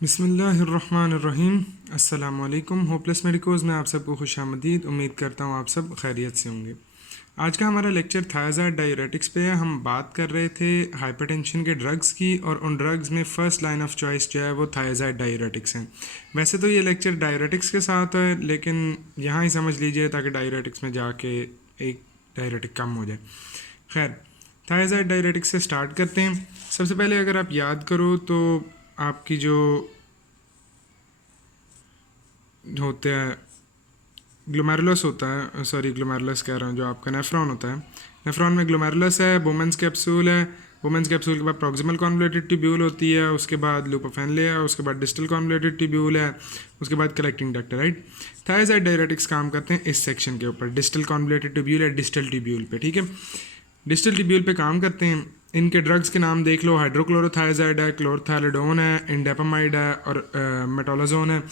बिस्मिल्लाहिर्रहमानिर्रहीम। अस्सलामुअलैकुम। होपलेस मेडिकोज़ में आप सबको खुशामदीद। उम्मीद करता हूँ आप सब खैरियत से होंगे। आज का हमारा लेक्चर थायराइड डायूरेटिक्स पे है। हम बात कर रहे थे हाइपरटेंशन के ड्रग्स की, और उन ड्रग्स में फ़र्स्ट लाइन ऑफ चॉइस जो है वो थायराइड डायूरेटिक्स हैं। वैसे तो ये लेक्चर डायूरेटिक्स के साथ है, लेकिन यहाँ ही समझ लीजिए ताकि डायूरेटिक्स में जाके एक डायूरेटिक कम हो जाए। खैर, थायराइड डायूरेटिक्स से स्टार्ट करते हैं। सबसे पहले अगर आप याद करो तो आपकी जो होते हैं ग्लोमेरुलस होता है, सॉरी ग्लोमेरुलस कह रहा हूँ, जो आपका नेफ्रॉन होता है, नेफ्रॉन में ग्लोमेरुलस है, बोमेंस कैप्सूल है, वुमेंस कैप्सूल के बाद प्रॉक्सिमल कॉन्वोल्यूटेड ट्यूब्यूल होती है, उसके बाद लूप ऑफ हेनले है, उसके बाद डिस्टल कॉन्वोल्यूटेड ट्यूब्यूल है, उसके बाद कलेक्टिंग डक्ट है। राइट, थायराइड डायूरेटिक्स काम करते हैं इस सेक्शन के ऊपर, डिस्टल कॉन्वोल्यूटेड ट्यूब्यूल है, डिस्टल ट्यूब्यूल पे। ठीक है, डिस्टल ट्यूब्यूल पे काम करते हैं। इनके ड्रग्स के नाम देख लो, हाइड्रोक्लोरोथायजाइड है, क्लोरथायलिडोन है, इंडेपामाइड है और मेटोलाजोन है।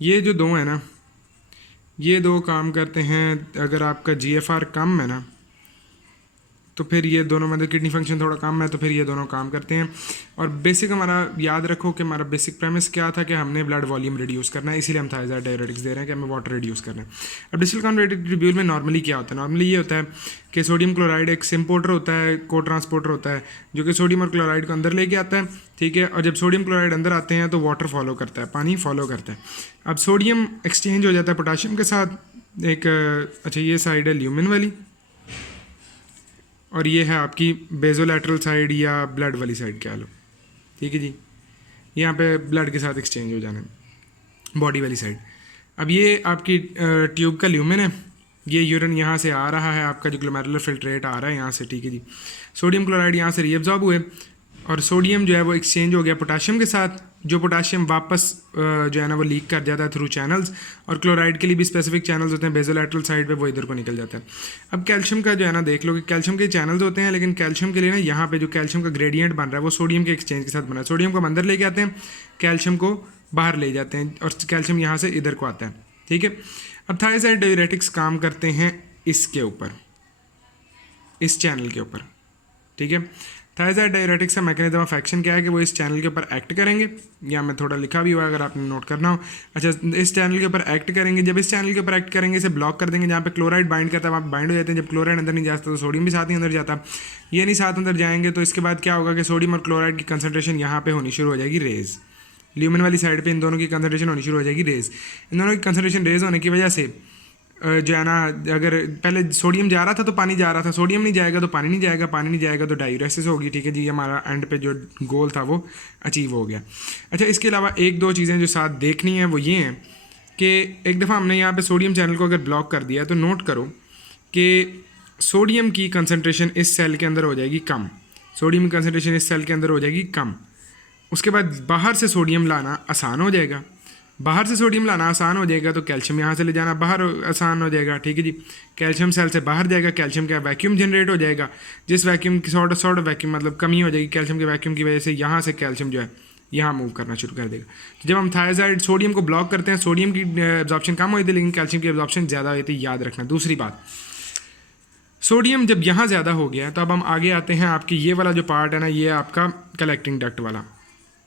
ये जो दो है ना, ये दो काम करते हैं। अगर आपका जीएफआर कम है ना, तो फिर ये दोनों, मतलब किडनी फंक्शन थोड़ा कम है, तो फिर ये दोनों काम करते हैं। और बेसिक हमारा याद रखो कि हमारा बेसिक प्रेमिस क्या था कि हमने ब्लड वॉल्यूम रिड्यूस करना है, इसीलिए हम थायराइड डायूरेटिक्स दे रहे हैं कि हमें वाटर रिड्यूस करना है। अब डिस्टल कॉन्वोल्यूटेड ट्यूब्यूल में नॉर्मली क्या होता है? नॉर्मली ये होता है कि सोडियम क्लोराइड एक सिम्पोर्टर होता है, को ट्रांसपोर्टर होता है, जो कि सोडियम और क्लोराइड को अंदर लेके आता है। ठीक है, और जब सोडियम क्लोराइड अंदर आते हैं तो वाटर फॉलो करता है, पानी फॉलो करता है। अब सोडियम एक्सचेंज हो जाता है पोटाशियम के साथ। एक अच्छा, ये साइड है ल्यूमिन वाली, और ये है आपकी बेजोलैटरल साइड या ब्लड वाली साइड कह लो। ठीक है जी, यहाँ पे ब्लड के साथ एक्सचेंज हो जाना है, बॉडी वाली साइड। अब ये आपकी ट्यूब का ल्यूमिन है, ये यूरिन यहाँ से आ रहा है, आपका जो ग्लोमेरुलर फिल्ट्रेट आ रहा है यहाँ से। ठीक है जी, सोडियम क्लोराइड यहाँ से रीअब्जॉर्ब हुए, और सोडियम जो है वो एक्सचेंज हो गया पोटाशियम के साथ, जो पोटाशियम वापस जो है ना वो लीक कर जाता है थ्रू चैनल्स, और क्लोराइड के लिए भी स्पेसिफिक चैनल्स होते हैं बेजोलैटरल साइड पे, वो इधर को निकल जाता है। अब कैल्शियम का जो है ना देख लो कि कैल्शियम के चैनल्स होते हैं, लेकिन कैल्शियम के लिए ना यहाँ पे जो कैल्शियम का ग्रेडियंट बन रहा है वो सोडियम के एक्सचेंज के साथ बना है। सोडियम को हम अंदर लेके आते हैं, कैल्शियम को बाहर ले जाते हैं, और कैल्शियम यहाँ से इधर को आता है। ठीक है, अब थायराइड डायूरेटिक्स काम करते हैं इसके ऊपर, इस चैनल के ऊपर। ठीक है, थायराइड डायूरेटिक्स का मैकेनिज्म ऑफ एक्शन क्या है कि वो इस चैनल के ऊपर एक्ट करेंगे। या मैं थोड़ा लिखा भी हुआ है अगर आपने नोट करना हो। अच्छा, इस चैनल के ऊपर एक्ट करेंगे। जब इस चैनल के ऊपर एक्ट करेंगे, इसे ब्लॉक कर देंगे। जहाँ पे क्लोराइड बाइंड करता है वहाँ बाइंड हो जाते हैं। जब क्लोराइड अंदर नहीं जाता तो सोडियम भी साथ ही अंदर जाता। ये नहीं साथ अंदर जाएंगे तो इसके बाद क्या होगा कि सोडियम और क्लोराइड की कंसनट्रेशन यहाँ पे होनी शुरू हो जाएगी, रेज। ल्यूमिन वाली साइड पे इन दोनों की कंसनट्रेशन होनी शुरू हो जाएगी, रेज। इन दोनों की कंसनट्रेशन रेज होने की वजह से जो है ना, अगर पहले सोडियम जा रहा था तो पानी जा रहा था, सोडियम नहीं जाएगा तो पानी नहीं जाएगा, पानी नहीं जाएगा तो डायूरेसिस होगी। ठीक है जी, हमारा एंड पे जो गोल था वो अचीव हो गया। अच्छा, इसके अलावा एक दो चीज़ें जो साथ देखनी है वो ये हैं कि एक दफ़ा हमने यहाँ पे सोडियम चैनल को अगर ब्लॉक कर दिया तो नोट करो कि सोडियम की कंसनट्रेशन इस सेल के अंदर हो जाएगी कम, सोडियम की कंसनट्रेशन इस सेल के अंदर हो जाएगी कम। उसके बाद बाहर से सोडियम लाना आसान हो जाएगा, बाहर से सोडियम लाना आसान हो जाएगा तो कैल्शियम यहाँ से ले जाना बाहर आसान हो जाएगा। ठीक है जी, कैल्शियम सेल से बाहर जाएगा, कैल्शियम का वैक्यूम जनरेट हो जाएगा, जिस वैक्यूम की सॉर्ट ऑफ वैक्यूम मतलब कमी हो जाएगी कैल्शियम के वैक्यूम की वजह से, यहाँ से कैल्शियम जो है यहाँ मूव करना शुरू कर देगा। तो जब हम थायराइड सोडियम को ब्लॉक करते हैं, सोडियम की एब्जॉर्प्शन कम होती है लेकिन कैल्शियम की एब्जॉर्प्शन ज़्यादा होती है, याद रखना। दूसरी बात, सोडियम जब यहाँ ज़्यादा हो गया तो अब हम आगे आते हैं, आपकी ये वाला जो पार्ट है ना, ये आपका कलेक्टिंग डक्ट वाला।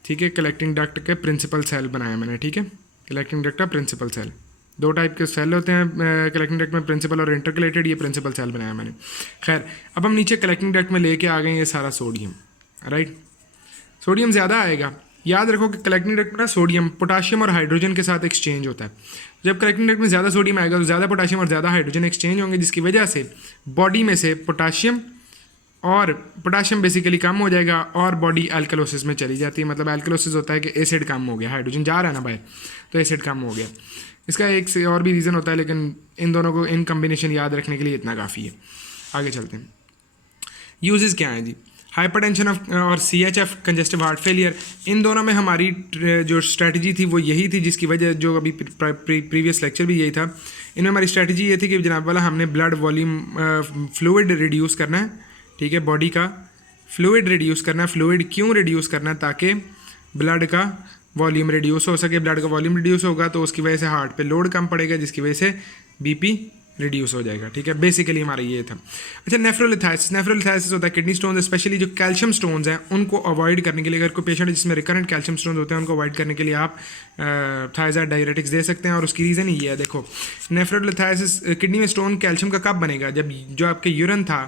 ठीक है, कलेक्टिंग डक्ट के प्रिंसिपल सेल बनाया मैंने। ठीक है, कलेक्टिंग डक्ट का प्रिंसिपल सेल, दो टाइप के सेल होते हैं कलेक्टिंग डक्ट में, प्रिंसिपल और इंटरकलेटेड। ये प्रिंसिपल सेल बनाया मैंने। खैर, अब हम नीचे कलेक्टिंग डक्ट में लेके आ गए ये सारा सोडियम। राइट, सोडियम ज़्यादा आएगा। याद रखो कि कलेक्टिंग डक्ट में ना सोडियम पोटाशियम और हाइड्रोजन के साथ एक्सचेंज होता है। जब कलेक्टिंग डक्ट में ज़्यादा सोडियम आएगा तो ज़्यादा पोटाशियम और ज़्यादा हाइड्रोजन एक्सचेंज होंगे, जिसकी वजह से बॉडी में से पोटाशियम बेसिकली कम हो जाएगा और बॉडी एल्कलोसिस में चली जाती है। मतलब एल्कलोसिस होता है कि एसिड कम हो गया, हाइड्रोजन जा रहा है ना बाहर तो एसिड कम हो गया। इसका एक से और भी रीज़न होता है, लेकिन इन दोनों को इन कम्बिनेशन याद रखने के लिए इतना काफ़ी है। आगे चलते हैं, यूजेस क्या हैं जी। हाइपरटेंशन और CHF कंजेस्टिव हार्ट फेलियर, इन दोनों में हमारी जो स्ट्रैटेजी थी वो यही थी, जिसकी वजह जो अभी प्रीवियस लेक्चर भी यही था। इनमें हमारी स्ट्रैटेजी ये थी कि जनाब वाला हमने ब्लड वॉल्यूम फ्लूइड रिड्यूस करना है। ठीक है, बॉडी का फ्लूइड रिड्यूस करना है। फ्लूइड क्यों रिड्यूस करना है? ताकि ब्लड का वॉल्यूम रिड्यूस हो सके। ब्लड का वॉल्यूम रिड्यूस होगा तो उसकी वजह से हार्ट पे लोड कम पड़ेगा, जिसकी वजह से BP रिड्यूस हो जाएगा। ठीक है, बेसिकली हमारा ये था। अच्छा, नेफ्रोलिथाइसिस होता है किडनी स्टोन, स्पेशली जो कैल्शियम स्टोन्स हैं उनको अवॉइड करने के लिए, अगर कोई पेशेंट जिसमें रिकरेंट कैल्शियम स्टोन्स होते हैं उनको अवॉइड करने के लिए आप थायराइड डायरेटिक्स दे सकते हैं। और उसकी रीज़न ये है, देखो नेफ्रोलिथाइसिस किडनी में स्टोन कैल्शियम का कब बनेगा, जब जो आपके यूरिन था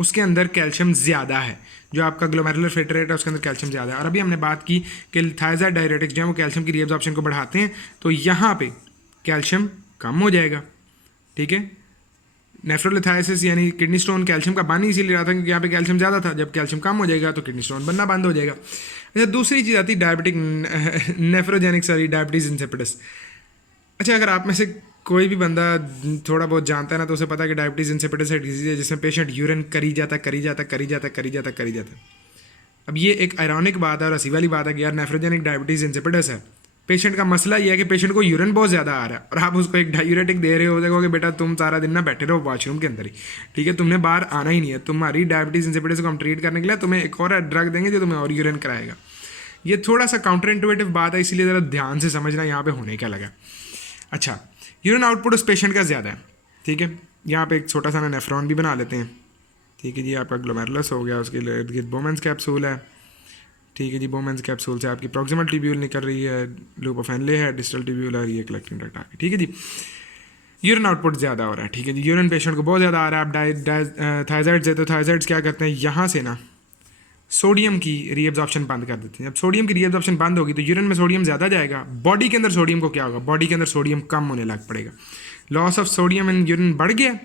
उसके अंदर कैल्शियम ज़्यादा है, जो आपका ग्लोमेरुलर फिल्टर रेट है उसके अंदर कैल्शियम ज़्यादा है। और अभी हमने बात की कि थायराइड डायरेटिक्स जो है वो कैल्शियम की रीअब्जॉर्प्शन को बढ़ाते हैं, तो यहाँ पे कैल्शियम कम हो जाएगा। ठीक है, नेफ्रोलिथाइसिस यानी किडनी स्टोन कैल्शियम का बन ही इसीलिए रहा था क्योंकि यहाँ पे कैल्शियम ज़्यादा था, जब कैल्शियम कम हो जाएगा तो किडनी स्टोन बनना बंद हो जाएगा। अच्छा, दूसरी चीज़ आती है डायबिटिक नेफ्रोजेनिक डायबिटीज़ इंसिपिडस। अच्छा, अगर आप में से कोई भी बंदा थोड़ा बहुत जानता है ना तो उसे पता है कि डायबिटीज़ इंसिपिडस एक डिजीज़ है जिसमें पेशेंट यूरिन करी जाता। अब ये एक आयरॉनिक बात है और हंसी वाली बात है कि यार नेफ्रोजेनिक डायबिटीज़ इंसिपिडस है, पेशेंट का मसला ये है कि पेशेंट को यूरिन बहुत ज़्यादा आ रहा है और आप उसको एक डायूरेटिक दे रहे हो, देखोगे बेटा तुम सारा दिन ना बैठे रहो वॉशरूम के अंदर ही। ठीक है, तुमने बाहर आना ही नहीं है। तुम्हारी डायबिटीज़ इंसिपिडस को हम ट्रीट करने के लिए तुम्हें एक और ड्रग देंगे जो तुम्हें और यूरिन कराएगा। ये थोड़ा सा काउंटर इंटुएटिव बात है, इसीलिए ज़रा ध्यान से समझना यहाँ पे होने क्या लगा। अच्छा, यूरिन आउटपुट उस पेशेंट का ज़्यादा है। ठीक है, यहाँ पे एक छोटा सा ना नेफ्रॉन भी बना लेते हैं। ठीक है जी, आपका ग्लोमेरुलस हो गया, उसके लिए बोमेंस कैप्सूल है। ठीक है जी, बोमेंस कैप्सूल से आपकी प्रॉक्सिमल ट्यूब्यूल निकल रही है, लूप ऑफ एनले है, डिस्टल ट्यूब्यूल है, ये कलेक्टिंग डक्ट आ गई। ठीक है जी, यूरिन आउटपुट ज़्यादा हो रहा है। ठीक है जी, यूरिन पेशेंट को बहुत ज़्यादा आ रहा है। आप थायराइड्स है तो थायराइड्स क्या करते हैं, यहाँ से ना सोडियम की रीअब्जॉर्प्शन बंद कर देते हैं। जब सोडियम की रीअब्जॉर्प्शन बंद होगी तो यूरिन में सोडियम ज़्यादा जाएगा, बॉडी के अंदर सोडियम को क्या होगा, बॉडी के अंदर सोडियम कम होने लग पड़ेगा। Loss of sodium in urine बढ़ गया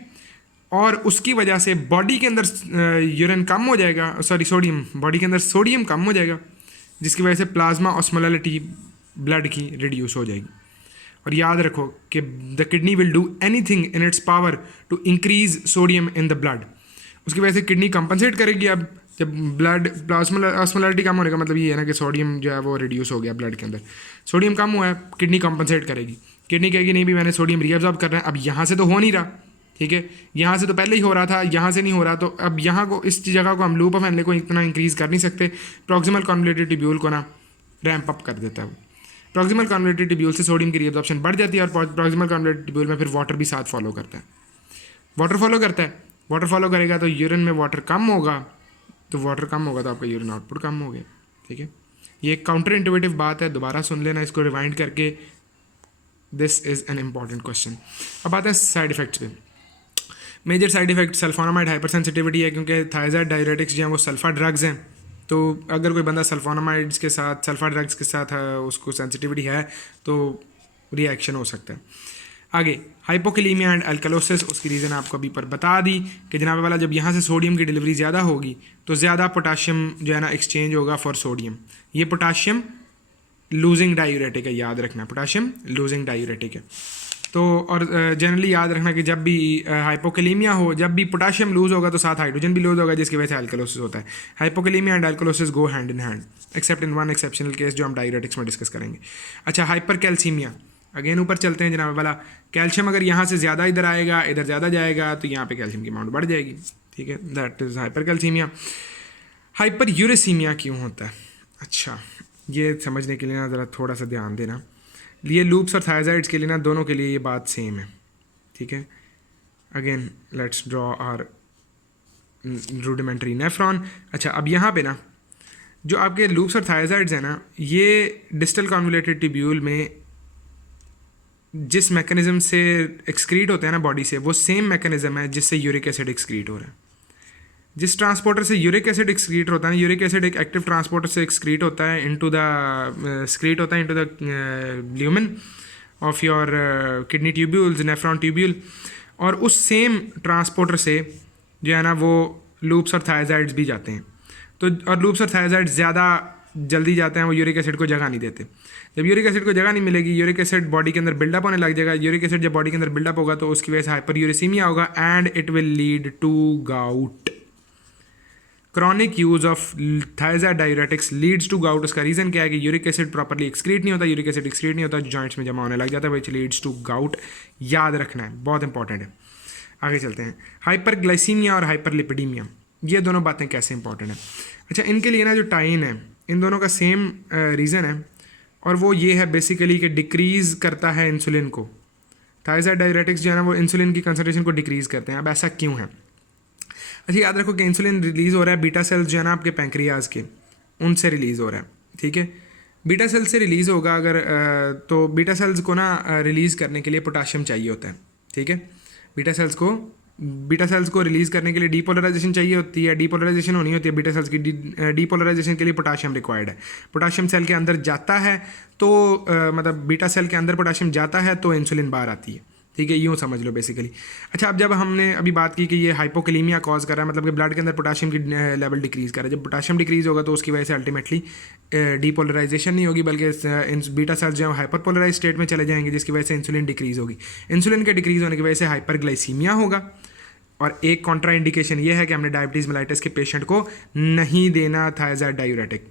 और उसकी वजह से बॉडी के अंदर यूरिन कम हो जाएगा, सोडियम बॉडी के अंदर सोडियम कम हो जाएगा, जिसकी वजह से प्लाज्मा ऑस्मोलैरिटी ब्लड की रिड्यूस हो जाएगी। और याद रखो कि the kidney will do anything in its power to increase sodium in the blood. उसकी वजह से किडनी कंपनसेट करेगी। अब जब ब्लड ऑस्मोलैरिटी कम होने का मतलब ये है ना कि सोडियम जो है वो रिड्यूस हो गया ब्लड के अंदर, सोडियम कम हुआ है, किडनी कंपनसेट करेगी। किडनी कहेगी नहीं भी मैंने सोडियम रीअब्जॉर्ब करना है, अब यहाँ से तो हो नहीं रहा। ठीक है, यहाँ से तो पहले ही हो रहा था, यहाँ से नहीं हो रहा, तो अब यहाँ को इस जगह को हम लूप ऑफ एनले को इतना इंक्रीज़ कर नहीं सकते। प्रॉक्सिमल कन्वोल्यूटेड ट्यूब्यूल को ना रैंप अप कर देता है वो। प्रॉक्सिमल कन्वोल्यूटेड ट्यूब्यूल से सोडियम की रीअब्जॉर्प्शन बढ़ जाती है और प्रॉक्सिमल कन्वोल्यूटेड ट्यूब्यूल में फिर वाटर भी साथ फॉलो करता है। वाटर फॉलो करेगा तो यूरिन में वाटर कम होगा, तो वाटर कम होगा तो आपका यूरिन आउटपुट कम हो गया। ठीक है, ये एक काउंटर इंटुइटिव बात है, दोबारा सुन लेना इसको रिवाइंड करके। This is an important question. अब आते हैं साइड इफेक्ट्स पे। Major side effect sulphonamide hypersensitivity है, क्योंकि थायराइड डायरेटिक्स जो हैं वो सल्फा ड्रग्स हैं। तो अगर कोई बंदा सल्फोनामाइड्स के साथ, सल्फा ड्रग्स के साथ उसको सेंसिटिविटी है तो रिएक्शन हो सकता है। आगे हाइपोकैलेमिया एंड अल्कलोसिस, उसकी रीज़न आपको अभी पर बता दी कि जनाब वाला जब यहाँ से सोडियम की डिलीवरी ज़्यादा होगी तो ज़्यादा पोटाशियम जो है ना एक्सचेंज होगा फॉर सोडियम। ये पोटाशियम लूजिंग डायूरेटिक है, याद रखना, पोटाशियम लूजिंग डायूरेटिक है। तो और जनरली याद रखना कि जब भी हाइपोकैलेमिया हो, जब भी पोटाशियम लूज होगा तो साथ हाइड्रोजन भी लूज होगा, जिसकी वजह से अल्कलोसिस होता है। Hypokalemia and alkalosis go hand in hand accept in one exceptional case जो हम डायरेटिक्स में डिस्कस करेंगे। अच्छा, हाइपर कैल्सीमिया, अगेन ऊपर चलते हैं जनाब वाला। कैल्शियम अगर यहाँ से ज़्यादा इधर आएगा, इधर ज़्यादा जाएगा तो यहाँ पे कैल्शियम की अमाउंट बढ़ जाएगी। ठीक है, that is hypercalcaemia. Hyperuricaemia क्यों होता है? अच्छा, ये समझने के लिए ना ज़रा थोड़ा सा ध्यान देना। ये लूप्स और थायराइड्स के लिए ना दोनों के लिए ये बात सेम है। ठीक है, again let's draw our rudimentary nephron. अच्छा, अब यहाँ पे ना जो आपके लूप्स और थायराइड्स हैं ना, ये डिस्टल कन्वोल्यूटेड ट्यूब्यूल में जिस मैकेनिज्म से एक्सक्रीट होते हैं ना बॉडी से, वो सेम मैकेनिज्म है जिससे यूरिक एसिड एक्सक्रीट हो रहा है। जिस ट्रांसपोर्टर से यूरिक एसिड एक्सक्रीट होता है ना, यूरिक एसिड एक एक्टिव ट्रांसपोर्टर से एक्सक्रीट होता है into the lumen of your kidney tubules, nephron tubule, और उस सेम ट्रांसपोर्टर से जो है ना वो लूप्स और थायराइड्स भी जाते हैं। तो और लूप्स और थायराइड्स ज़्यादा जल्दी जाते हैं, वो यूरिक एसिड को जगह नहीं देते। जब यूरिक एसिड को जगह नहीं मिलेगी, यूरिक एसिड बॉडी के अंदर बिल्डअप होने लग जाएगा। यूरिक एसिड जब बॉडी के अंदर बिल्डअप होगा तो उसकी वजह से हाइपर यूरेसीमिया होगा and it will lead to gout. Chronic use of thyroid diuretics leads to gout. उसका रीज़न क्या है कि यूरिक एसिड प्रॉपर्ली एक्सक्रीट नहीं होता, यूरिक एसिड एक्सक्रीट नहीं होता, जॉइंट्स में जमा होने लग जाता है, विच लीड्स टू गाउट। याद रखना है, बहुत इंपॉर्टेंट है। आगे चलते हैं, हाइपरग्लाइसीमिया और हाइपरलिपिडीमिया, ये दोनों बातें कैसे इंपॉर्टेंट है। अच्छा, इनके लिए ना जो टाइन है, इन दोनों का सेम रीज़न है, और वो ये है बेसिकली कि डिक्रीज़ करता है इंसुलिन को। थायराइड डायूरेटिक्स जो है ना वो इंसुलिन की कंसंट्रेशन को डिक्रीज़ करते हैं। अब ऐसा क्यों है? अच्छा, याद रखो कि इंसुलिन रिलीज़ हो रहा है बीटा सेल्स जो है ना आपके पैंक्रियाज के, उनसे रिलीज़ हो रहा है, ठीक है। बीटा सेल्स से रिलीज़ होगा अगर तो बीटा सेल्स को ना रिलीज़ करने के लिए पोटाशियम चाहिए होता है, ठीक है। बीटा सेल्स को रिलीज़ करने के लिए डीपोलराइजेशन चाहिए होती है, डीपोलराइजेशन होनी होती है बीटा सेल्स की। डीपोलराइजेशन के लिए पोटाशियम रिक्वायर्ड है। पोटाशियम सेल के अंदर जाता है तो मतलब बीटा सेल के अंदर पोटाशियम जाता है तो इंसुलिन बाहर आती है, ठीक है, यूँ समझ लो बेसिकली। अच्छा, अब जब हमने अभी बात की कि ये हाइपोकलीमिया कॉज कर रहा है, मतलब कि ब्लड के अंदर पोटाशियम की लेवल डिक्रीज़ कर रहा है। जब पोटाशियम डिक्रीज़ होगा तो उसकी वजह से अल्टीमेटली डीपोलराइजेशन नहीं होगी, बल्कि बीटा सेल्स जो है हाइपरपोलराइज स्टेट में चले जाएंगे, जिसकी वजह से इंसुलिन डिक्रीज़ होगी। इंसुलिन के डिक्रीज़ होने की वजह से हाइपरग्लाइसीमिया होगा। और एक कॉन्ट्रा इंडिकेशन ये है कि हमने डायबिटीज़ मेलाइटिस के पेशेंट को नहीं देना थायराइड डायूरेटिक।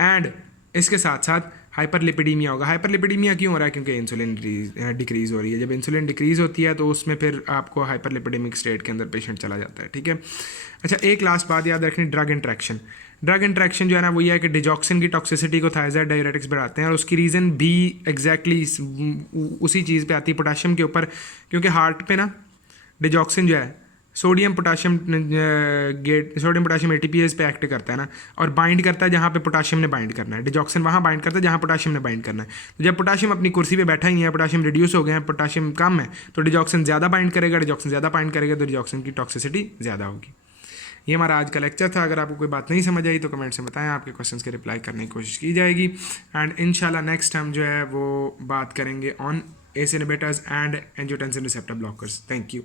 एंड इसके साथ साथ हाइपरलिपिडीमिया होगा। हाइपरलिपिडीमिया क्यों हो रहा है? क्योंकि इंसुलिन डिक्रीज़ हो रही है। जब इंसुलिन डिक्रीज़ होती है तो उसमें फिर आपको हाइपरलिपिडेमिक स्टेट के अंदर पेशेंट चला जाता है, ठीक है। अच्छा, एक लास्ट बात याद रखनी, ड्रग इंट्रैक्शन। ड्रग इंट्रैक्शन जो है ना वो ये है कि डिजॉक्सिन की टॉक्सिसिटी को थायराइड डायूरेटिक्स बढ़ाते हैं, और उसकी रीज़न भी एग्जैक्टली उसी चीज़ पे आती है, पोटाशियम के ऊपर। क्योंकि हार्ट पे ना डिजॉक्सिन जो है सोडियम पोटाशियम ATPase पे एक्ट करता है ना, और बाइंड करता है जहाँ पे पोटाशियम ने बाइंड करना है। डिजॉक्सिन वहाँ बाइंड करता है जहाँ पोटाशियम ने बाइंड करना है। तो जब पोटाशियम अपनी कुर्सी पे बैठा ही नहीं है, पोटाशियम रिड्यूस हो गया है, पोटाशियम कम है, तो डिजॉक्सिन ज़्यादा बाइंड करेगा। डिजॉक्सिन ज़्यादा बाइंड करेगा तो डिजॉक्सिन की टॉक्सिसिटी ज़्यादा होगी। ये हमारा आज का लेक्चर था। अगर आपको कोई बात नहीं समझ आई तो कमेंट से बताएं, आपके क्वेश्चंस के रिप्लाई करने की कोशिश की जाएगी। एंड इंशाल्लाह नेक्स्ट हम जो है वो बात करेंगे on ACE inhibitors and angiotensin receptor blockers. Thank you.